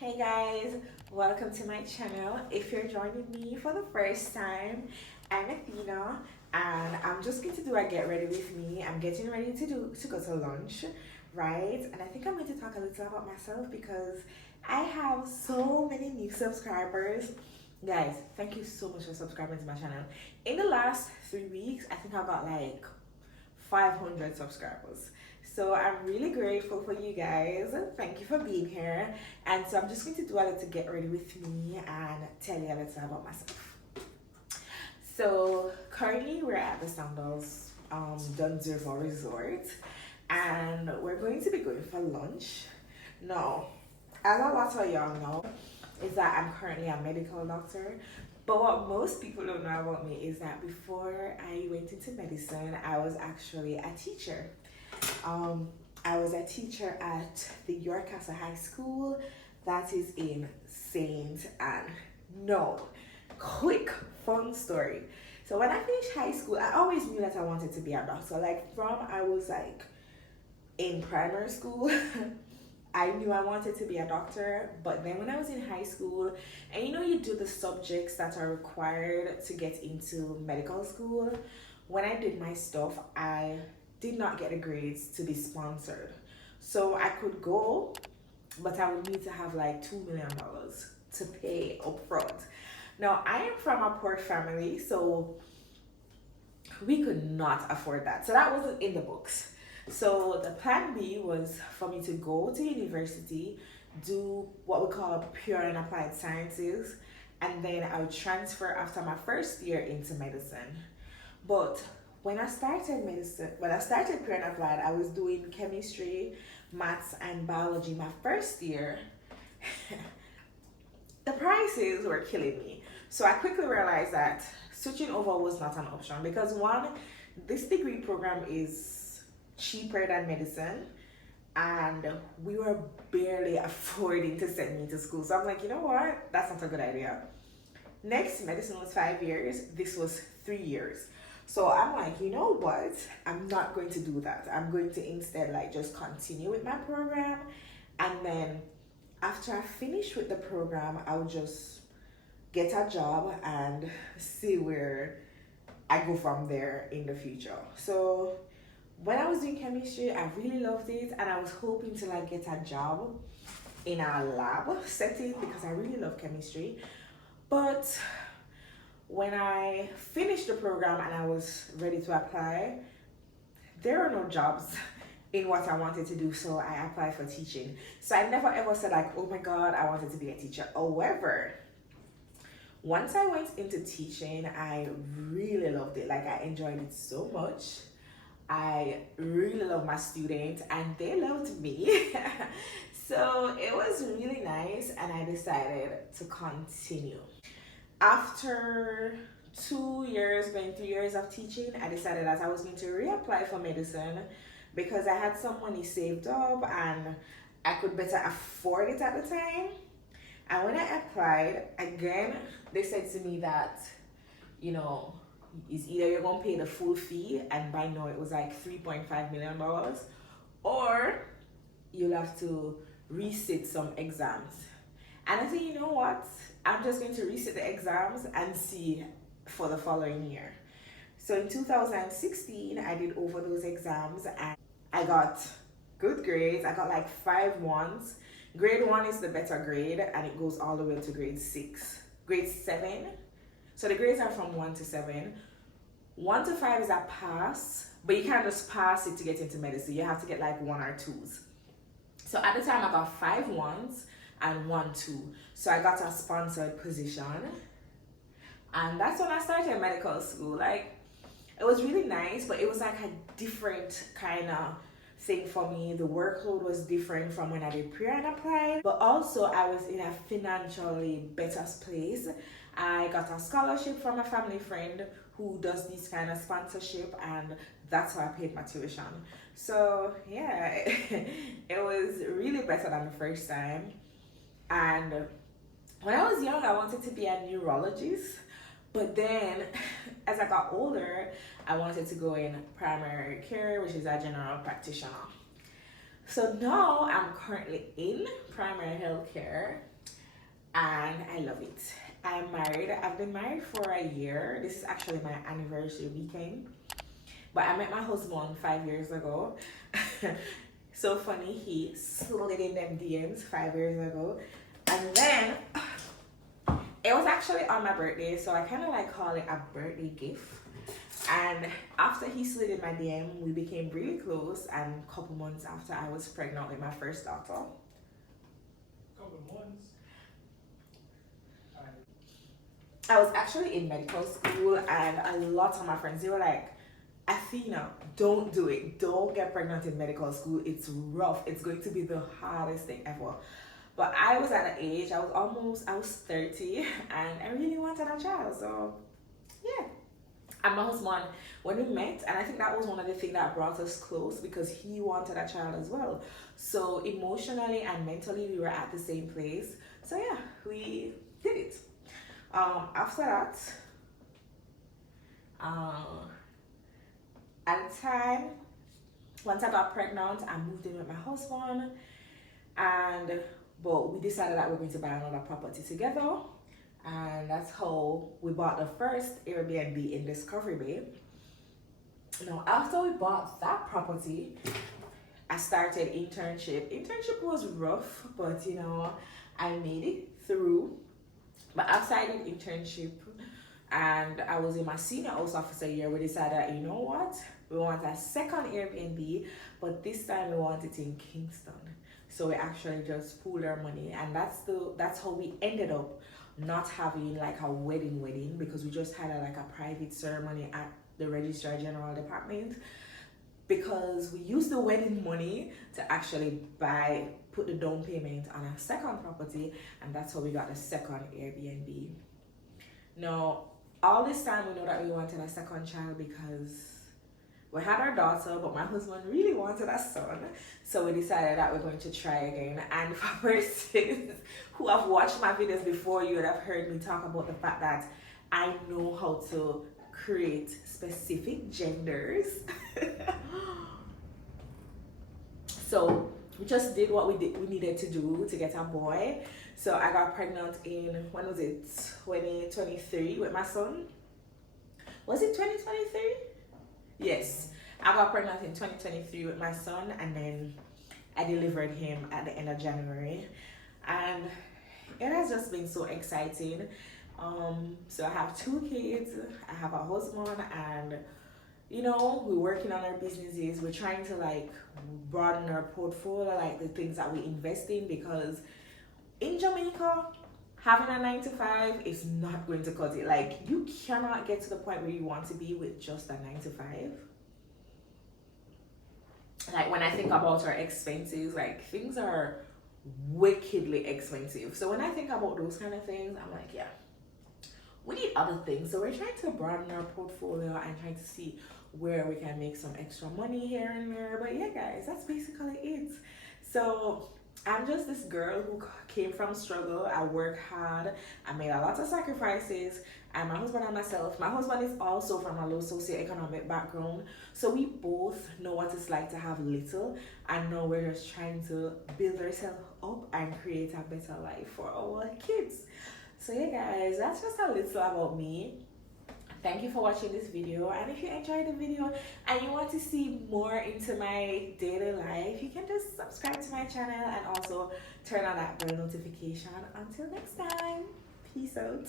Hey guys, welcome to my channel. If you're joining me for the first time, I'm Athena and I'm just going to do a get ready with me. I'm getting ready to go to lunch, right? And I think I'm going to talk a little about myself because I have so many new subscribers. Guys, thank you so much for subscribing to my channel. In the last 3 weeks, I think I got like 500 subscribers. So I'm really grateful for you guys. Thank you for being here. And so I'm just going to do a little get ready with me and tell you a little about myself. So currently we're at the Sandals Dunzerville Resort and we're going to be going for lunch. Now, as a lot of y'all know, is that I'm currently a medical doctor. But what most people don't know about me is that before I went into medicine, I was actually a teacher. I was a teacher at the York Castle High School, that is in Saint Anne. No, quick fun story. So when I finished high school, I always knew that I wanted to be a doctor. Like from I was like in primary school, I knew I wanted to be a doctor. But then when I was in high school, and you know you do the subjects that are required to get into medical school. When I did my stuff, I did not get the grades to be sponsored. So I could go, but I would need to have like $2 million to pay up front. Now, I am from a poor family, so we could not afford that. So that wasn't in the books. So the plan B was for me to go to university, do what we call pure and applied sciences, and then I would transfer after my first year into medicine. But when I started pure and applied, I was doing chemistry, maths, and biology my first year. The prices were killing me. So I quickly realized that switching over was not an option because one, this degree program is cheaper than medicine and we were barely affording to send me to school. So I'm like, you know what? That's not a good idea. Next, medicine was 5 years. This was 3 years. So I'm like, you know what? I'm not going to do that. I'm going to instead like just continue with my program. And then after I finish with the program, I'll just get a job and see where I go from there in the future. So when I was doing chemistry, I really loved it. And I was hoping to like get a job in a lab setting because I really love chemistry. But when I finished the program and I was ready to apply, there were no jobs in what I wanted to do, so I applied for teaching. So I never ever said like, oh my God, I wanted to be a teacher. However, once I went into teaching, I really loved it. Like I enjoyed it so much. I really love my students and they loved me. So it was really nice and I decided to continue. After 2 years, going 3 years of teaching, I decided that I was going to reapply for medicine because I had some money saved up and I could better afford it at the time. And when I applied, again, they said to me that, you know, it's either you're going to pay the full fee, and by now it was like $3.5 million, or you'll have to resit some exams. And I said, you know what? I'm just going to resit the exams and see for the following year. So in 2016, I did over those exams and I got good grades. I got like 5 1s. Grade 1 is the better grade and it goes all the way to grade 7. So the grades are from 1 to 7. 1 to 5 is a pass, but you can't just pass it to get into medicine. You have to get like 1 or 2s. So at the time I got 5 1s and 1 2. So I got a sponsored position. And that's when I started medical school. Like it was really nice, but it was like a different kind of thing for me. The workload was different from when I did pre and applied, but also I was in a financially better place. I got a scholarship from a family friend who does this kind of sponsorship, and that's how I paid my tuition. So yeah, it was really better than the first time. And when I was young, I wanted to be a neurologist. But then, as I got older, I wanted to go in primary care, which is a general practitioner. So now I'm currently in primary health care and I love it. I'm married. I've been married for a year. This is actually my anniversary weekend. But I met my husband 5 years ago. So funny, he slid in them DMs 5 years ago. And then it was actually on my birthday, so I kind of like call it a birthday gift. And after he slid in my DM, we became really close. And a couple months after, I was pregnant with my first daughter. Couple months. I was actually in medical school, and a lot of my friends, they were like, Athena, don't do it. Don't get pregnant in medical school. It's rough. It's going to be the hardest thing ever. But I was at an age, I was 30, and I really wanted a child. So, yeah. And my husband, when we met, and I think that was one of the things that brought us close because he wanted a child as well. So, emotionally and mentally, we were at the same place. So, yeah, we did it. After that, at the time, once I got pregnant, I moved in with my husband, but we decided that we're going to buy another property together, and that's how we bought the first Airbnb in Discovery Bay. Now, after we bought that property, I started internship. Internship was rough, but I made it through. But outside of internship, and I was in my senior house officer year, we decided, you know what? We want a second Airbnb, but this time we want it in Kingston. So we actually just pooled our money, and that's how we ended up not having like a wedding because we just had a private ceremony at the Registrar General Department, because we used the wedding money to actually put the down payment on a second property, and that's how we got the second Airbnb. Now, all this time we know that we wanted a second child because we had our daughter, but my husband really wanted a son. So we decided that we're going to try again. And for persons who have watched my videos before, you would have heard me talk about the fact that I know how to create specific genders. So we just did what we needed to do to get a boy. So I got pregnant in, when was it, 2023 with my son. Was it 2023? Yes, I got pregnant in 2023 with my son, and then I delivered him at the end of January, and it has just been so exciting. So I have 2 kids, I have a husband, and we're working on our businesses. We're trying to broaden our portfolio, the things that we invest in, because in Jamaica, having a 9-to-5 is not going to cut it. You cannot get to the point where you want to be with just a 9-to-5. When I think about our expenses, things are wickedly expensive. So when I think about those kind of things, I'm like, yeah, we need other things. So we're trying to broaden our portfolio and trying to see where we can make some extra money here and there. But yeah, guys, that's basically it. So I'm just this girl who came from struggle. I worked hard. I made a lot of sacrifices. And my husband and myself, my husband is also from a low socioeconomic background. So we both know what it's like to have little. And now we're just trying to build ourselves up and create a better life for our kids. So yeah, guys, that's just a little about me. Thank you for watching this video, and if you enjoyed the video and you want to see more into my daily life, you can just subscribe to my channel and also turn on that bell notification. Until next time, peace out.